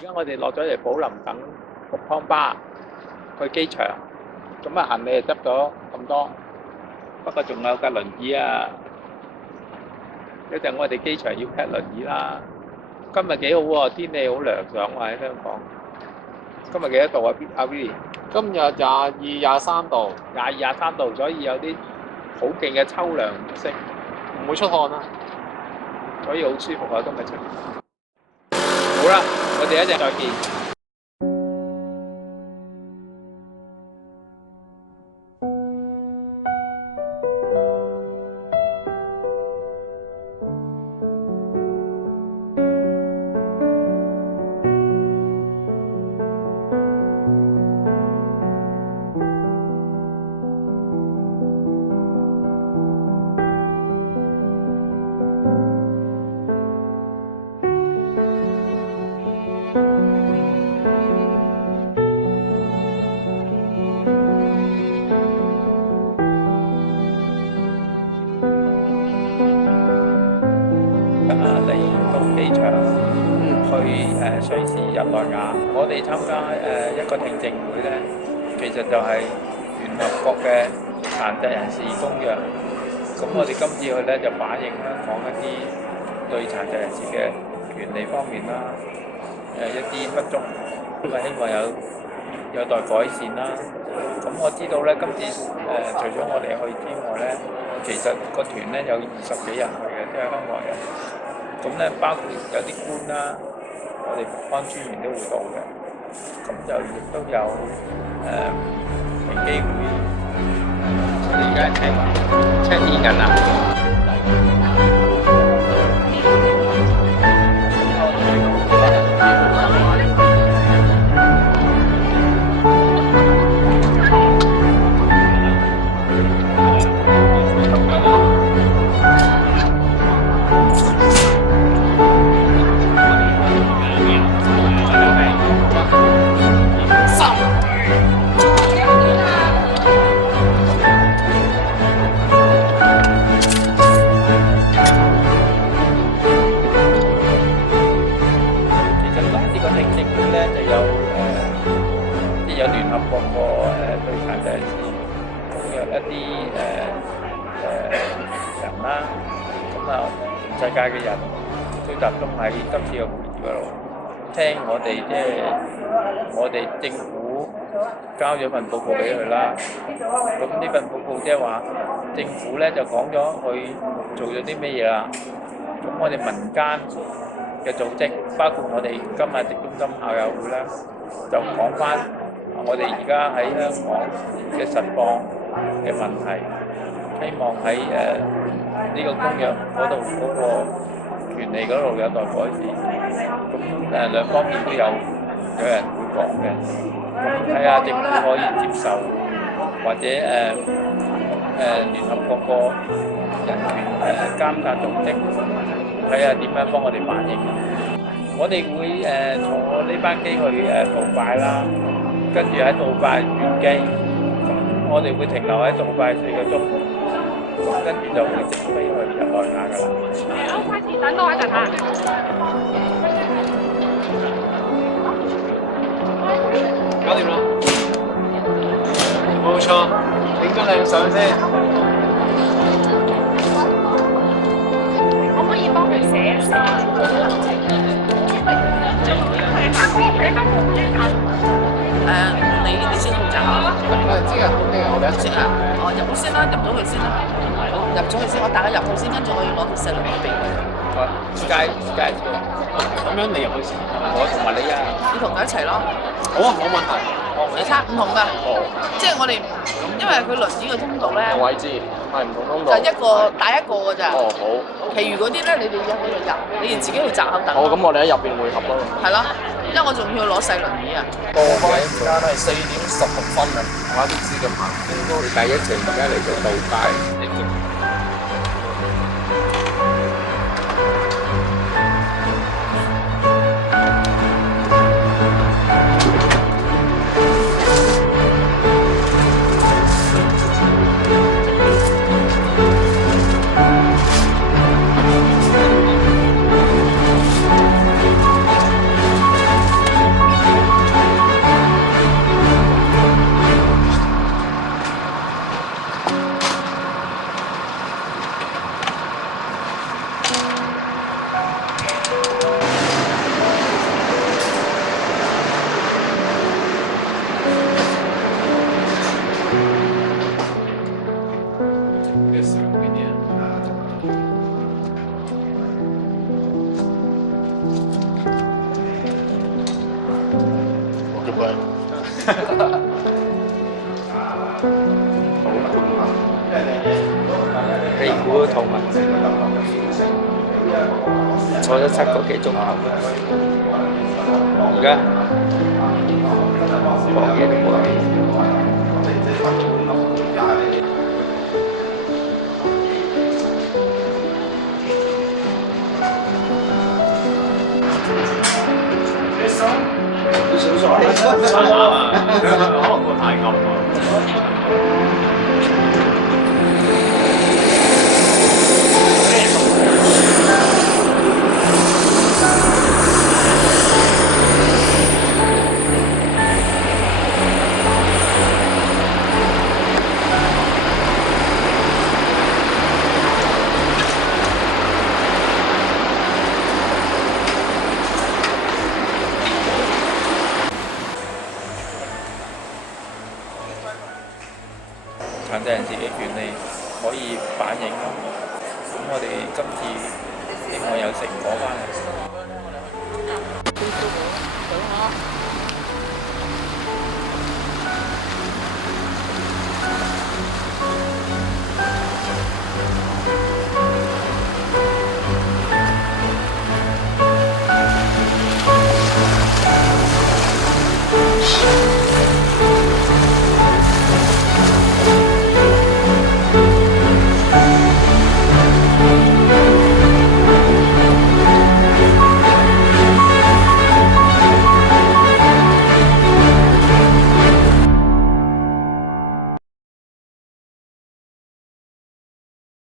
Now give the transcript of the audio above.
而家我哋落咗嚟寶林等復康巴去機場，咁啊行李就執咗咁多，不過仲有架輪椅啊！一陣我哋機場要劈輪椅啦。今日幾好喎，天氣好涼爽喎喺香港。今日幾多度啊？阿 Willie？今日22、23度， 22、23度，所以有啲好勁嘅秋涼色，唔會出汗啦。所以好舒服啊！今日出面。好啦，我哋一陣再見。嚟到機場去瑞士日內瓦，我哋參加一個聽證會咧，其實就係聯合國嘅殘疾人士公約。咁我哋今次去咧就反映香港一啲對殘疾人士嘅權利方面啦，一啲不足，咁啊希望有待改善啦。咁我知道咧，今次除咗我哋去之外咧，其實個團咧有20幾人去嘅，即係香港人。咁咧包括有啲官啦，我哋復康專員都會到嘅，咁就亦都有平機會，我哋而家check in緊啦。有聯合國個對殘疾人士公約一啲人啦，咁啊全世界嘅人都集中喺今次嘅會議嗰度，聽我哋政府交咗份報告俾佢啦。咁呢份報告即係話政府咧就講咗佢做咗啲咩嘢啦。咁我哋民間嘅組織，包括我哋今日的中心校友會啦，就講翻我哋而家喺香港嘅實況嘅問題，希望喺呢個公約嗰度嗰個權利嗰度有待改善。咁兩方面都有人會講嘅，咁睇下政府可以接受，或者聯合國個人權監察組織睇下點樣幫我哋反映。我哋會坐呢班機去杜拜啦。跟住喺杜拜轉機，咁我哋會停留喺杜拜4個鐘，咁跟住就會直飛去日內瓦㗎啦。好，開始等多一陣嚇。搞掂啦，冇錯，影咗靚相先。可唔可以幫佢寫一寫？你先負責啊？知啊，OK，我哋一齊啊。哦，入去先啦，入咗去先啦。好，入咗去先，我帶佢入去先，跟住我要攞條細路俾佢。好，街，咁樣你入去先，我同埋你啊。要同佢一齊咯。好啊，冇問題。你睇唔同㗎，即係我哋，因為佢輪椅嘅通道咧，位置係唔同通道。就一個帶一個㗎咋。哦，好。其餘嗰啲咧，你哋要喺度入，你哋自己去閘口等。好，咁我哋喺入邊會合咯。係咯，因為我仲要攞細輪椅啊。到嘅時間係4點16分啊！我啲資嘅朋友，第一程而家嚟到杜拜。你估痛啊？坐咗7個幾鐘頭，而家講嘢都冇得。殘疾人士嘅權利可以反映咯。咁我哋今次希望有成果翻嚟。